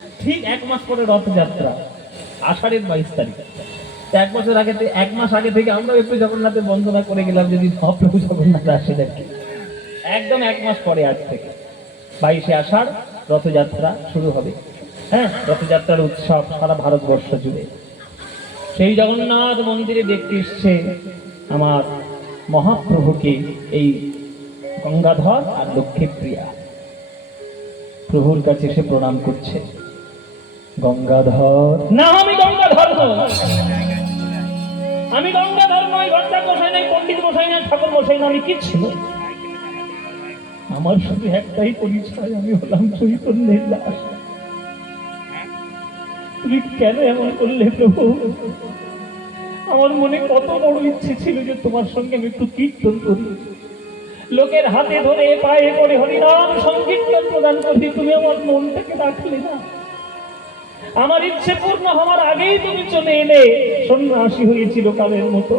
ঠিক 1 মাস পরে রথযাত্রা, আষাঢ়ের 22 তারিখ। 1 মাস আগে থেকে আমরা একটু জগন্নাথের বন্দনা করে গেলাম, যদি মহাপ্রভু জগন্নাথ আসে দেখি। একদম 1 মাস পরে আজ থেকে 22শে আষাঢ় রথযাত্রা শুরু হবে। হ্যাঁ, রথযাত্রার উৎসব সারা ভারতবর্ষ জুড়ে। সেই জগন্নাথ মন্দিরে দেখতে এসছে আমার মহাপ্রভুকে এই গঙ্গাধর আর লক্ষ্মীপ্রিয়া। প্রভুর কাছে এসে প্রণাম করছে। গঙ্গাধর না, আমি গঙ্গাধর নই, আমি গঙ্গাধর নই, ঘন্টা মশাই নাই, পণ্ডিত মশাই নাই, ঠাকুর মশাই না, আমি কিচ্ছু নই। আমার শুধু একটাই পরিচয়, আমি হলাম চৈতন্যের দাস। তুমি কেন এমন করলে প্রভু? আমার মনে কত বড় ইচ্ছে ছিল যে তোমার সঙ্গে আমি একটু কীর্তন করি, লোকের হাতে ধরে পায়ে করে হরিনাম সংকীর্তন প্রদান করি। তুমি আমার মনটাকে রাখলে না। আমার ইচ্ছে পূর্ণ হওয়ার আগেই তুমি চলে এলে, সন্ন্যাসী হয়েছিল কালের মতো।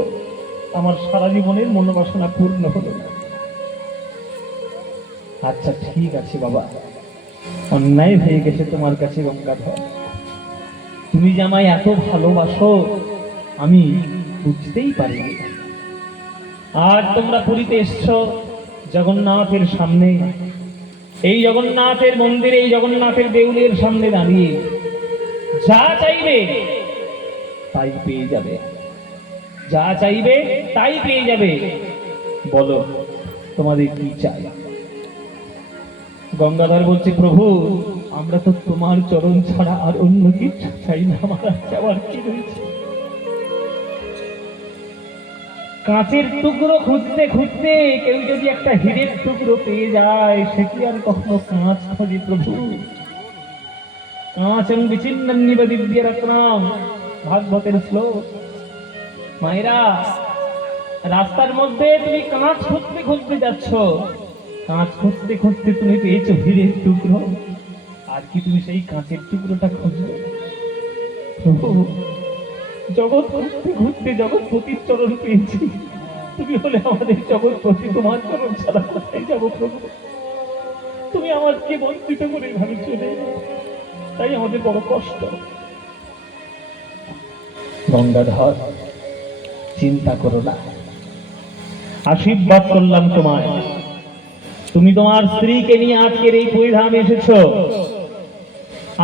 আমার সারা জীবনের মনোবাসনা পূর্ণ হলো না। আচ্ছা ঠিক আছে বাবা, অন্যায় হয়ে গেছে তোমার কাছে গঙ্গাধর। তুমি যে আমায় এত ভালোবাসো আমি বুঝতেই পারিনি। আর তোমরা পুরীতে এসছো জগন্নাথের সামনে, এই জগন্নাথের মন্দিরে, এই জগন্নাথের দেউলের সামনে দাঁড়িয়ে যা চাইবে তাই পেয়ে যাবে, যা চাইবে তাই পেয়ে যাবে। বলো তোমাদের কি চাই? গঙ্গাধর বলছে, প্রভু আমরা তো তোমার চরণ ছাড়া আর অন্য কিছু চাই না, আমার চাওয়ার কি রয়েছে? কাঁচের টুকরো খুঁজতে খুঁজতে কেউ যদি একটা হীরের টুকরো পেয়ে যায়, সে কি আর কখনো কাঁচ খোঁজে প্রভু? কাঁচং বিচিন্নন্নিব দিব্যরত্নম, ভাগবতের শ্লোক। মায়েরা, রাস্তার মধ্যে তুমি কাঁচ খুঁজতে খুঁজতে যাচ্ছ, কাঁচ খুঁজতে খুঁজতে তুমি পেয়েছো হীরের টুকরো, আর কি তুমি সেই কাঁচের টুকরোটা খুঁজবে? প্রভু জগৎ খুঁজতে খুঁজতে জগৎপতির চরণ পেয়েছি, তুমি হলে আমাদের জগৎপতি, তোমার চরণ ছাড়া কোথায় যাবো প্রভু? তুমি আমাকে বঞ্চিত করে ভাবি চলে, তাই আমাদের বড় কষ্ট। গঙ্গাধর চিন্তা করো না, আশীর্বাদ করলাম তোমায়। তুমি তোমার স্ত্রীকে নিয়ে আজকের এই পরিধামে এসেছো,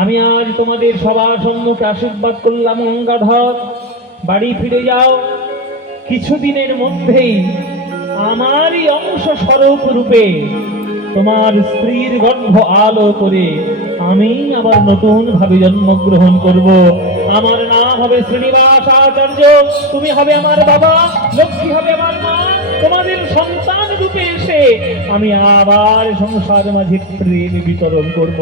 আমি আজ তোমাদের সবার সম্মুখে আশীর্বাদ করলাম। গঙ্গাধর বাড়ি ফিরে যাও, কিছুদিনের মধ্যেই আমারই অংশ স্বরূপ রূপে তোমার স্ত্রীর গর্ভ আলো করে আমি আবার নতুন ভাবে জন্মগ্রহণ করব। আমার নাম হবে শ্রীনিবাস আচার্য, তুমি হবে আমার বাবা, লক্ষ্মী হবে আমার মা। তোমাদের সন্তান রূপে এসে আমি আবার সংসার মাঝে প্রেম বিতরণ করব।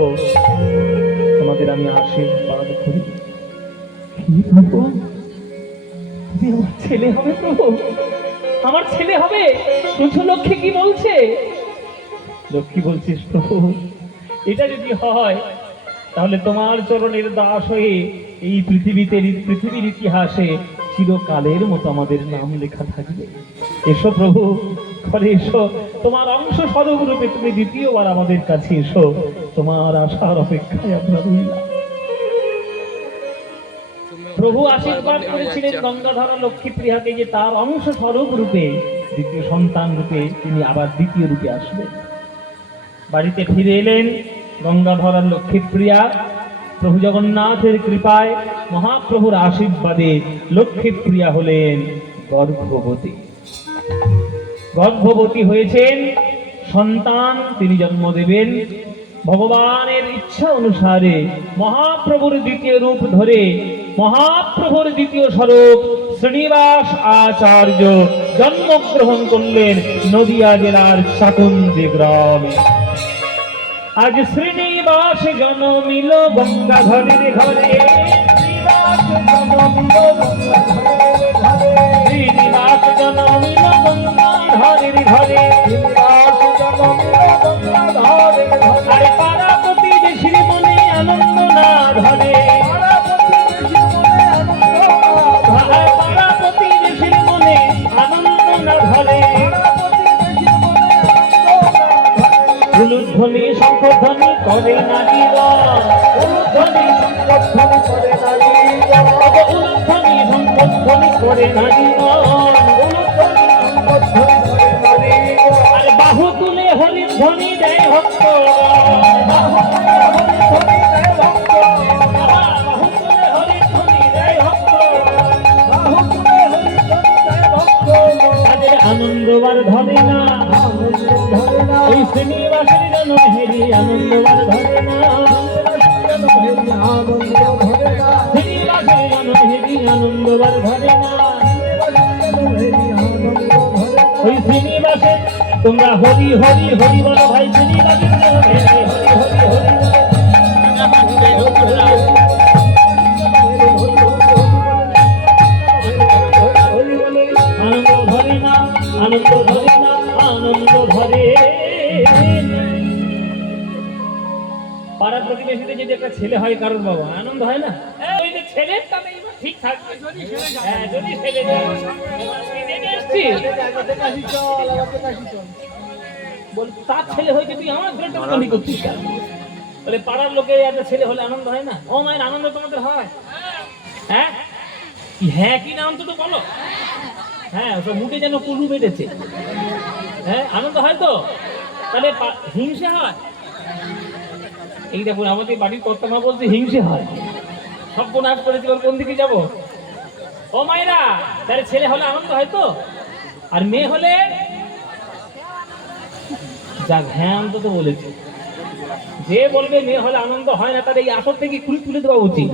তোমাদের আমি আশীর্বাদ করি। তুমি আমার ছেলে হবে প্রভু, আমার ছেলে হবে। শুনছো লক্ষ্মী কি বলছে? লক্ষ্মী বলছিস প্রভু, এটা যদি হয় তাহলে তোমার চরণের দাস হয়ে এই পৃথিবীর ইতিহাসে চিরকালের মতো আমাদের নাম লেখা থাকবে। এসো প্রভু, ঘরে এসো, তোমার অংশ স্বরূপ রূপে তুমি দ্বিতীয়বার আমাদের কাছে এসো। তোমার আশার অপেক্ষায় আমরা রইলাম। প্রভু আশীর্বাদ করেছিলেন গঙ্গাধর লক্ষ্মীপ্রিয়াকে যে তার অংশ স্বরূপ রূপে, দ্বিতীয় সন্তান রূপে তিনি আবার দ্বিতীয় রূপে আসবেন। বাড়িতে ফিরে এলেন গঙ্গাধর আর লক্ষ্মীপ্রিয়া। প্রভু জগন্নাথের কৃপায়, মহাপ্রভুর আশীর্বাদে লক্ষ্মীপ্রিয়া হলেন গর্ভবতী। গর্ভবতী হয়েছেন, সন্তান তিনি জন্ম দেবেন। ভগবানের ইচ্ছা অনুসারে মহাপ্রভুর দ্বিতীয় রূপ ধরে মহাপ্রভুর দ্বিতীয় স্বরূপ শ্রীনিবাস আচার্য জন্মগ্রহণ করলেন নদিয়া জেলার চাকুন্দি গ্রামে। আজ শ্রীনিবাস জন্মিল গঙ্গাধরের ঘরে, শ্রীনিবাস জন্মিল গঙ্গাধরের ঘরে, আরে পারাপতি যে শ্রীমনে আনন্দ না ধরে, পারাপতি যে শ্রীমনে আনন্দ না ধরে। ধ্বনি শঙ্খধ্বনি করে নারীরা, ধ্বনি ধরে নারীগণ, আর বাহু তুলে হরির ধ্বনি দেয় ভক্ত, বাহু তুলে হরির ধ্বনি দেয় ভক্ত, তাদের আনন্দবার ধরে না, ওই শ্রীনিবাসের জন্য হেরি আনন্দবার ধরে না, শ্রীনিবাসের জন্য হেরি আনন্দবার ধরে না, ওই শ্রীনিবাসে তোমরা হরি হরি হরি বলো ভাই, শ্রীনিবাসের জন্য হেরি হরি হরি হরি আনন্দ ধরে না, আনন্দ ধরে না, আনন্দ ধরে। পাড়া প্রতিবেশীতে যদি একটা ছেলে হয় কারোর বাবা, আনন্দ হয় না? ওই যে ছেলে ঠিক থাকবে, হ্যাঁ যদি ছেলে বল তার ছেলে হয়েছে, তুই আমার ঘরে করছিস কেন? বলে পাড়ার লোকে একটা ছেলে হলে আনন্দ হয় না? ও মায়ের আনন্দ তোমাদের হয়? হ্যাঁ হ্যাঁ কি না অন্তত বলো। হ্যাঁ মুখে যেন কুলু বেঁধেছে। হ্যাঁ আনন্দ হয় তো? তাহলে হিংসে হয়? এই দেখুন আমাদের বাড়ির কর্তামা বলতে হিংসে হয়, সর্বনাশ করেছে, কোন দিকে যাবো? ও মায়েরা, তাহলে ছেলে হলে আনন্দ হয় তো? আর মেয়ে হলে? যাক হ্যাঁ অন্তত বলেছে। যে বলবে মেয়ে হলে আনন্দ হয় না, তার এই আসর থেকে খুলি তুলে দেওয়া উচিত।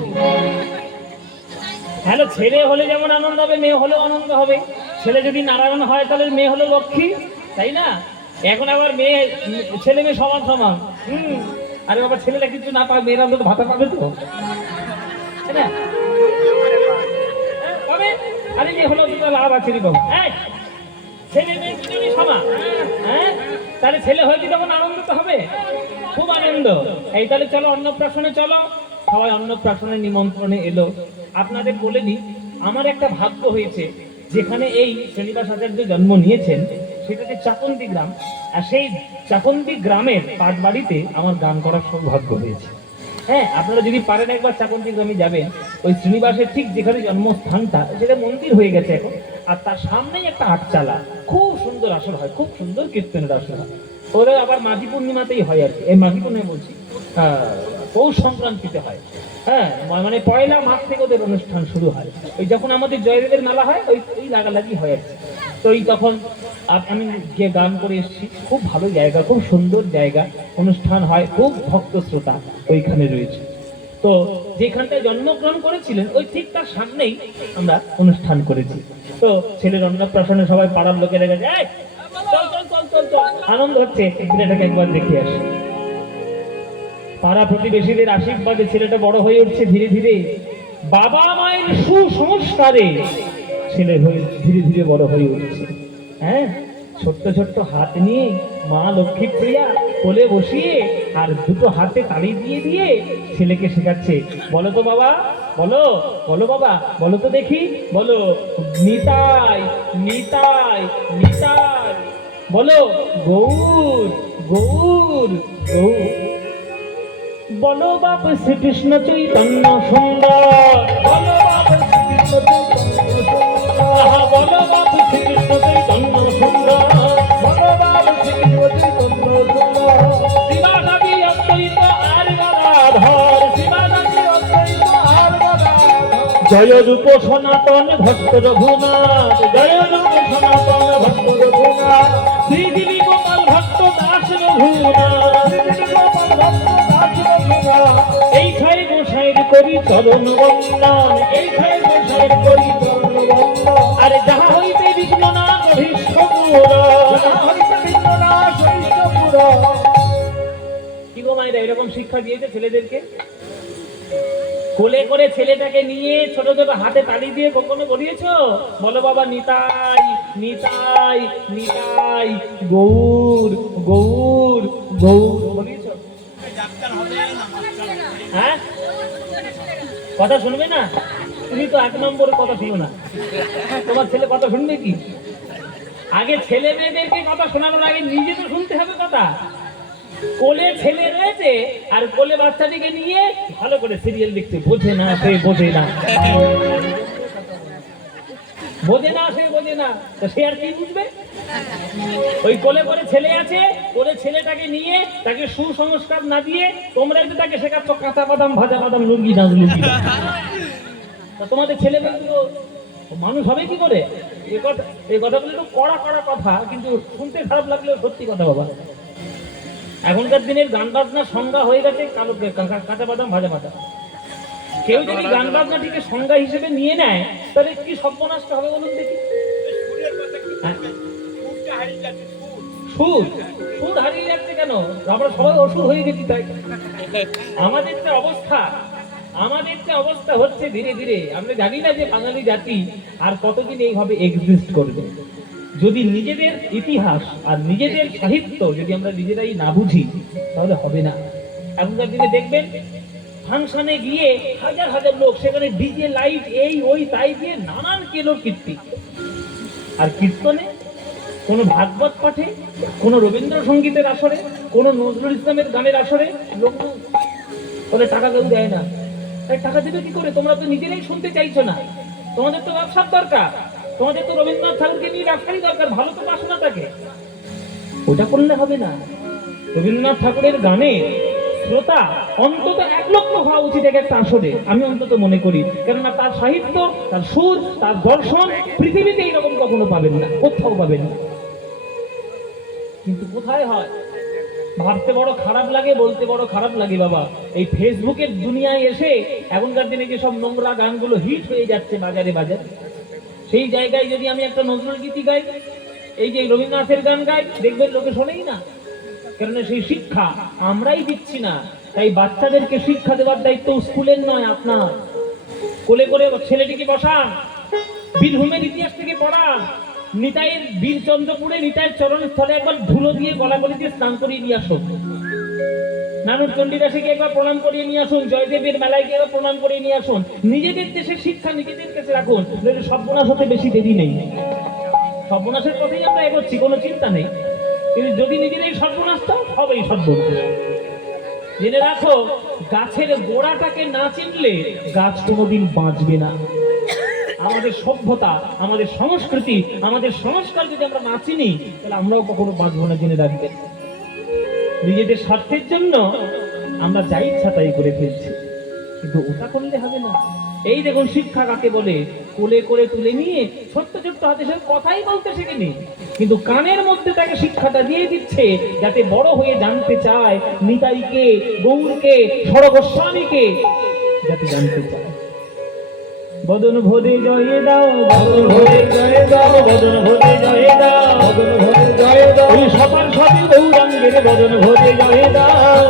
হ্যালো, ছেলে হলে যেমন আনন্দ হবে, মেয়ে হলেও আনন্দ হবে। ছেলে যদি নারায়ণ হয় তাহলে মেয়ে হলো লক্ষ্মী, তাই না? এখন আবার মেয়ে ছেলে মেয়ে সমান সমান। আরে বাবা, ছেলেরা কিছু না পাবে, মেয়েরা অন্তত ভাতা পাবে তো, তাই না? তবে আরে যে হলো লাভ আছে রে বাবু। ছেলে মেয়ে দুজনই সমান। হ্যাঁ তাহলে ছেলে হয়েছে তখন আনন্দ তো হবে, খুব আনন্দ। এই তাহলে চলো অন্নপ্রাশনে চলো। সবাই অন্নপ্রাশনের নিমন্ত্রণে এলো। আপনাদের বলে নি, আমার একটা ভাগ্য হয়েছে, যেখানে এই শ্রীনিবাস আচার্য জন্ম নিয়েছেন সেটা হচ্ছে চাকন্দি গ্রাম। আর সেই চাকন্দি গ্রামের পাটবাড়িতে আমার গান করার সৌভাগ্য হয়েছে। হ্যাঁ আপনারা যদি পারেন একবার চাকন্দি গ্রামে যাবেন। ওই শ্রীনিবাসের ঠিক যেখানে জন্মস্থানটা, সেটা মন্দির হয়ে গেছে এখন, আর তার সামনেই একটা আটচালা, খুব সুন্দর আসর হয়, খুব সুন্দর কীর্তনের আসর হয়। ওরা আবার মাঘী পূর্ণিমাতেই হয় আর কি, এই মাঘী পূর্ণিমা বলছি, পৌষ সংক্রান্তিতে হয়। হ্যাঁ মানে পয়লা মাঘ থেকে ওদের অনুষ্ঠান শুরু হয়। ওই যখন আমাদের জয়দেবের মেলা হয়, ওই লাগালাগি হয় আর কি। তো এই তখন আমি গিয়ে গান করে এসেছি। খুব ভালো জায়গা, খুব সুন্দর জায়গা, অনুষ্ঠান হয়, খুব ভক্ত শ্রোতা ওইখানে রয়েছে। তো যেখানটায় জন্মগ্রহণ করেছিলেন ওই ঠিক তার সামনেই আমরা অনুষ্ঠান করেছি। তো ছেলের অন্নপ্রাশনে সবাই পাড়ার লোকেরা গেছে, চল চল চল চল চল, আনন্দ হচ্ছে, ছেলেটাকে একবার দেখে আসি। পাড়া প্রতিবেশীদের আশীর্বাদে ছেলেটা বড় হয়ে উঠছে ধীরে ধীরে, বাবা মায়ের সুসংস্কারে ছেলে হয়ে ধীরে ধীরে বড় হয়ে উঠছে। হ্যাঁ ছোট্ট ছোট্ট হাত নিয়ে মা লক্ষ্মী প্রিয়া কোলে বসিয়ে আর দুটো হাতে তালি দিয়ে দিয়ে ছেলেকে শেখাচ্ছে, বলো তো বাবা, বলো বলো বাবা, বলো তো দেখি, বলো নিতাই নিতাই নিতাই, বলো গৌর গৌর গৌর, বলো বাপ শ্রীকৃষ্ণ চৈতন্য সুন্দর, বলো বাপ শ্রীকৃষ্ণ চৈতন্য সুন্দর, বলো বাপ শ্রীকৃষ্ণ চৈতন্য সুন্দর, বলো বাপ শ্রীকৃষ্ণ চৈতন্য সুন্দর, শিবানবী অদ্বৈত আর গদাধর, শিবানবী অদ্বৈত আর গদাধর, জয় রূপ সনাতন ভক্ত রঘুনাথ, জয় রূপ সনাতন ভক্ত রঘুনাথ, শ্রীদেবী গোপাল ভক্ত দাস রঘুনাথ, শ্রীদেবী গোপাল ভক্ত দাস রঘুনাথ, এই খাই গোসাইর করি চরণ বন্দন, এই খাই গোসাইর করি চরণ বন্দন, আরে যাহা হইতে বিঘ্ন না অভীষ্ট পুর, যাহা হইতে বিঘ্ন না অভীষ্ট পুর। কি গো মায়েরা এরকম শিক্ষা দিয়েছে ছেলেদেরকে? কোলে করে ছেলেটাকে নিয়ে ছোট ছোট হাতে তালি দিয়ে কখনো বলিয়েছ? বলো বাবা নিতাই নিতাই নিতাই গৌর গৌর গৌর বলিয়েছ? হ্যাঁ কথা শুনবে না? তুমি তো 1 নম্বরের কথা শুনো না, তোমার ছেলে কথা শুনবে কি? আগে ছেলে মেয়েদেরকে কথা শোনানোর আগে নিজে তো শুনতে হবে কথা। কোলে ছেলে রয়েছে আর কোলে বাচ্চাটিকে নিয়ে ভালো করে সিরিয়াল দেখতে, বোঝে না, সে বোঝে না। বোঝে না, সে বোঝে না, তো সে আর কি বুঝবে? ওই কোলে করে ছেলে আছে, কোলে ছেলেটাকে নিয়ে তাকে সুসংস্কার না দিয়ে তোমরা একটু তাকে শেখাচ্ছ কাঁচা বাদাম, ভাজা বাদাম, লুঙ্গি ডান্স, লুঙ্গি ডান্স। তা তোমাদের ছেলে মেয়েগুলো মানুষ হবে কি করে? এই কথাগুলো একটু কড়া কড়া কথা, কিন্তু শুনতে খারাপ লাগলেও সত্যি কথা বাবা। এখনকার দিনের গান বাজনা সংজ্ঞা হয়ে গেছে কালো কাঁচা বাদাম, ভাজা বাদাম। কেউ যদি গান বাজনাটিকে সংজ্ঞা হিসেবে নিয়ে নেয় তাহলে কি সর্বনাশটা হবে বলুন দেখি? সুর সুর হারিয়ে যাচ্ছে কেন? আমরা সবাই অসুর হয়ে গেছি তাই। আমাদের যে অবস্থা হচ্ছে ধীরে ধীরে, আমরা জানি না যে বাঙালি জাতি আর কতদিন এইভাবে এক্সিস্ট করবে। যদি নিজেদের ইতিহাস আর নিজেদের সাহিত্য যদি আমরা নিজেরাই না বুঝি তাহলে হবে না। এখনকার দিনে দেখবেন ফাংশনে গিয়ে হাজার হাজার লোক, সেখানে ডিজে লাইট এই ওই তাই দিয়ে নানান কেলোর কীর্তি। আর কীর্তনে কোনো ভাগবত পাঠে, কোনো রবীন্দ্রসঙ্গীতের আসরে, কোনো নজরুল ইসলামের গানের আসরে লোক বলে টাকা কেউ দেয় না। টাকা দেবে কি করে? তোমরা তো নিজেরাই শুনতে চাইছো না। তোমাদের তো ব্যবসার দরকার, তোমাদের তো রবীন্দ্রনাথ ঠাকুরকে নিয়ে ব্যবসারই দরকার, ভালো তো বাসনা থাকে। ওটা করলে হবে না। রবীন্দ্রনাথ ঠাকুরের গানে শ্রোতা অন্তত 1 লক্ষ হওয়া উচিত এক একটা আসরে, আমি অন্তত মনে করি। কেননা তার সাহিত্য, তার সুর, তার দর্শন পৃথিবীতে এইরকম কখনো পাবেন না, কোথাও পাবেন না। কিন্তু কোথায় হয়? ভাবতে বড় খারাপ লাগে, বলতে বড় খারাপ লাগে বাবা। এই ফেসবুকের দুনিয়ায় এসে এখনকার দিনে যে সব নোংরা গানগুলো হিট হয়ে যাচ্ছে বাজারে বাজারে, সেই জায়গায় যদি আমি একটা নজরুল গীতি গাই, এই যে রবীন্দ্রনাথের গান গাই, দেখবেন লোকে শোনেই না। কেননা সেই শিক্ষা আমরাই দিচ্ছি না। তাই বাচ্চাদেরকে শিক্ষা দেওয়ার দায়িত্ব স্কুলের নয়, আপনার। কোলে করে ছেলেটিকে বসান, বীরভূমের ইতিহাস থেকে পড়ান, নিতাইয়ের বীরচন্দ্রপুরে নিতাইয়ের চরণস্থলে একবার ধুলো দিয়ে গলাগলিতে স্নান করিয়ে নিয়ে আসুন, নানুর চণ্ডীদাসীকে একবার প্রণাম করিয়ে নিয়ে আসুন, জয়দেবের মেলায় গিয়ে প্রণাম করিয়ে নিয়ে আসুন। নিজেদের দেশের শিক্ষা নিজেদের কাছে রাখুন, সর্বনাশ হতে বেশি দেরি নেই। সর্বনাশের কথাই আমরা এগোচ্ছি, কোনো চিন্তা নেই। কিন্তু যদি নিজেরাই সর্বনাশ চাও, সবাই সর্বনাশ। জেনে রাখো, গাছের গোড়াটাকে না চিনলে গাছ কোনোদিন বাঁচবে না। আমাদের সভ্যতা, আমাদের সংস্কৃতি, আমাদের সংস্কার যদি আমরা না চিনি তাহলে আমরাও কখনো বাঁচবো না। জেনে রাখবেন, নিজেদের স্বার্থের জন্য আমরা যা ইচ্ছা তাই করে ফেলছি, কিন্তু ওটা করলে হবে না। এই দেখুন শিক্ষা কাকে বলে। কোলে করে তুলে নিয়ে ছোট্ট ছোট্ট হাতে সে কথাই বলতে শেখেনি, কিন্তু কানের মধ্যে তাকে শিক্ষাটা দিয়ে দিচ্ছে, যাতে বড় হয়ে জানতে চায় নিতাইকে, গৌরকে, সরগোস্বামীকে যাতে জানতে চায়। বদন ভরে জয় দাও, বদন ভরে জয় দাও, বদন ভরে জয় দাও, বদন ভরে জয় দাও। ওই সবার সাথে গৌরাঙ্গের বদন ভরে জয় দাও,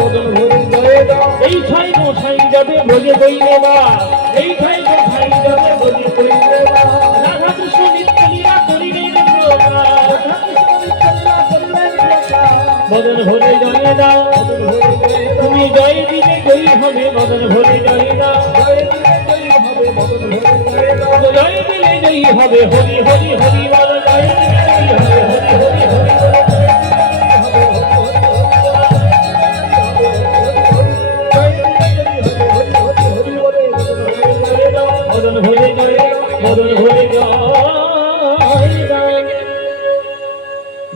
বদন ভরে জয় দাও। এই ছাই গোসাই যাবে ভোজে কইলে বা, এই ছাই গোসাই যাবে ভোজে কইলে বা। রাধা কৃষ্ণ নিত্য লীলা করিলেন প্রকাশ, বদন ভরে জয় দাও, বদন ভরে জয় দাও। তুমি জয় দিলে জয়ী হবে, বদন ভরে জয় দাও, জয় দিলে জয়ী হবে, বদন ভরে জয় দাও। জয় দিলে জয়ী হবে, হরি হরি হরি বল, জয় দিলে জয়ী হবে, হরি হরি হরি বল। বদন ভরে জয় দাও, বদন ভরে জয় দাও,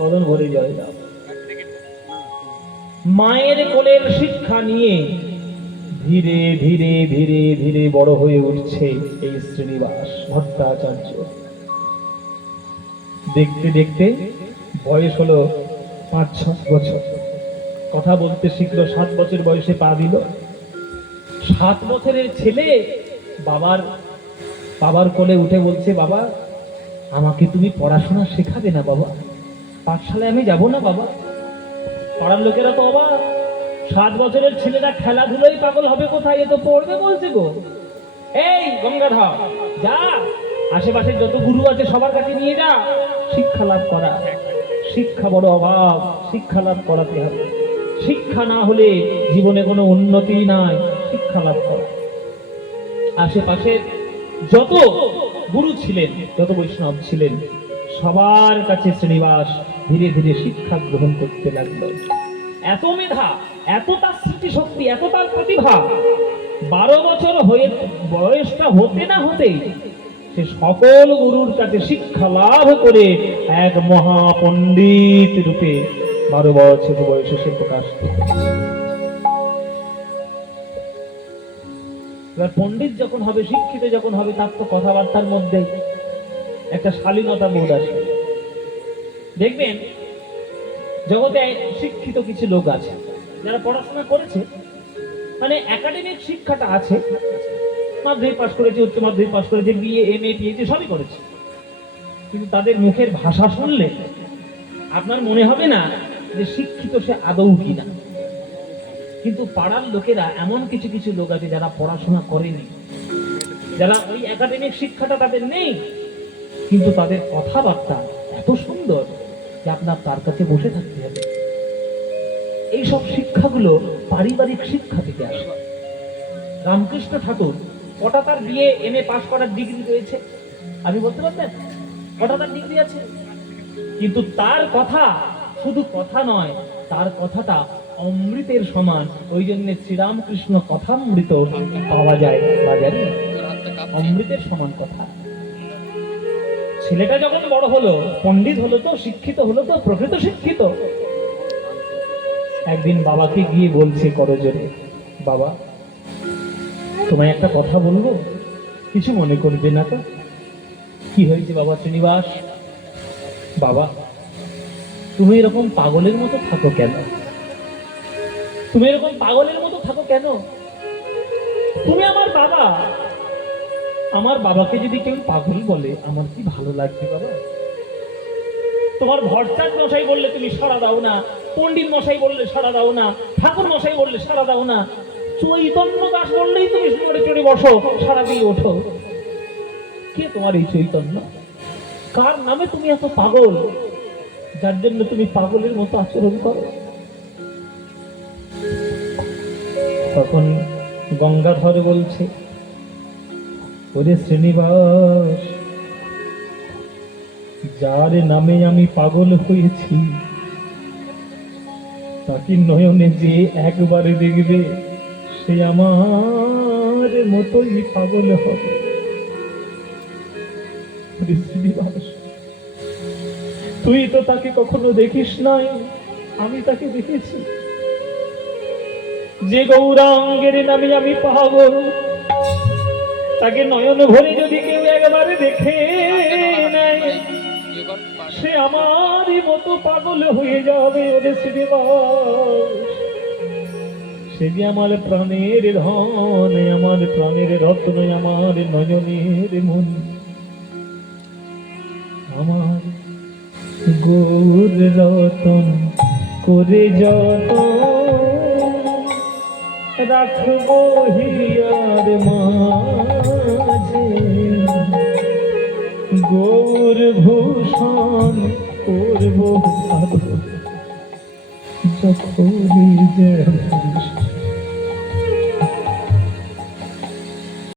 বদন ভরে জয় দাও। মায়ের কোলের শিক্ষা নিয়ে ধীরে ধীরে ধীরে ধীরে বড় হয়ে উঠছে এই শ্রীনিবাস ভট্টাচার্য। দেখতে দেখতে বয়স হলো 5-6 বছর। কথা বলতে শিখলো 7 বছর বয়সে পা দিল। 7 বছরের ছেলে বাবার কোলে উঠে বলছে, বাবা আমাকে তুমি পড়াশোনা শেখাবে না বাবা? পাঠশালায় আমি যাব না বাবা। পাড়ার লোকেরা তো অবাক, 7 বছরের ছেলেরা খেলাধুলোই পাগল হবে কোথায়, এ তো পড়বে বলছে গো। এই গঙ্গাধর, যা আশেপাশে যত গুরু আছে সবার কাছে নিয়ে যা, শিক্ষা লাভ করা। শিক্ষা বড় অভাব, শিক্ষা লাভ করাতে হবে। শিক্ষা না হলে জীবনে কোনো উন্নতি নাই, শিক্ষা লাভ করা। আশেপাশে যত গুরু ছিলেন, যত বৈষ্ণব ছিলেন, সবার কাছে শ্রীনিবাস ধীরে ধীরে শিক্ষা গ্রহণ করতে লাগলো। এত মেধা, এত তার স্মৃতিশক্তি, এত তার প্রতিভা। 12 বছর হয়ে বয়সটা হতে না হতেই সে সকল গুরুর কাছে শিক্ষা লাভ করে এক মহাপণ্ডিত রূপে 12 বছর বয়সে সে প্রকাশ করে। এবার পণ্ডিত যখন হবে, শিক্ষিত যখন হবে, তার তো কথাবার্তার মধ্যে একটা শালীনতা বোধ আসে। দেখবেন জগতে শিক্ষিত কিছু লোক আছে যারা পড়াশোনা করেছে, মানে একাডেমিক শিক্ষাটা আছে, মাধ্যমিক পাশ করেছে, উচ্চ মাধ্যমিক পাশ করেছে, বিএ এমএ পিএইচডি সবই করেছে, কিন্তু তাদের মুখের ভাষা শুনলে আপনার মনে হবে না যে শিক্ষিত সে আদৌ কিনা। কিন্তু পাড়ার লোকেরা এমন কিছু কিছু লোক আছে যারা পড়াশোনা করেনি, যারা ওই একাডেমিক শিক্ষাটা তাদের নেই, কিন্তু তাদের কথাবার্তা এত সুন্দর যে আপনার তার কাছে বসে থাকতে হবে। এইসব শিক্ষাগুলো পারিবারিক শিক্ষা থেকে আসে। রামকৃষ্ণ ঠাকুর কটা তার বিএ এমএ পাশ করার ডিগ্রি রয়েছে আপনি বলতে পারবেন? কটা তার ডিগ্রি আছে? কিন্তু তার কথা শুধু কথা নয়, তার কথাটা অমৃতের সমান। ওই জন্য শ্রীরামকৃষ্ণ কথামৃত পাওয়া যায় বাজারে, অমৃতের সমান কথা। ছেলেটা যখন বড় হলো, পণ্ডিত হলো, তো শিক্ষিত হলো, তো প্রকৃত শিক্ষিত, একদিন বাবাকে গিয়ে বলছে করজোরে, বাবা তোমায় একটা কথা বলবো, কিছু মনে করবে না তো? কি হয়েছে বাবা শ্রীনিবাস? বাবা তুমি এরকম পাগলের মতো থাকো কেন? তুমি এরকম পাগলের মতো থাকো কেন? তুমি আমার বাবা, আমার বাবাকে যদি কেউ পাগল বলে আমার কি ভালো লাগবে বাবা? তোমার ভট্টাচ মশাই বললে তুমি সাড়া দাও না, পণ্ডিত মশাই বললে সাড়া দাও না, ঠাকুর মশাই বললে সাড়া দাও না, চৈতন্য দাস বললেই তুমি নড়ে চড়ে বসো, সাড়া দিয়ে ওঠো। কে তোমার এই চৈতন্য? কার নামে তুমি এত পাগল, যার জন্য তুমি পাগলের মতো আচরণ করো? তখন গঙ্গাধর বলছে, ওরে শ্রীনিবাস, যার নামে আমি পাগল হয়েছি তাকে নয়নে যে একবারে দেখবে সে আমার মতোই পাগল হবে। শ্রীনিবাস তুই তো তাকে কখনো দেখিস নাই, আমি তাকে দেখেছি। যে গৌরাঙ্গের নামে আমি পাগল, তাকে নয়ন ভরে যদি কেউ একবারে দেখে নেয় সে আমারই মতো পাগল হয়ে যাবে। ওরে শ্রীনিবাস, সে যে আমার প্রাণের ধন, আমার প্রাণের রত্ন, আমার নয়নের মন, আমার গৌর রতন করে যত রাখবো হিয়ার মাঝে, গৌর ভূষণ করবো যখনই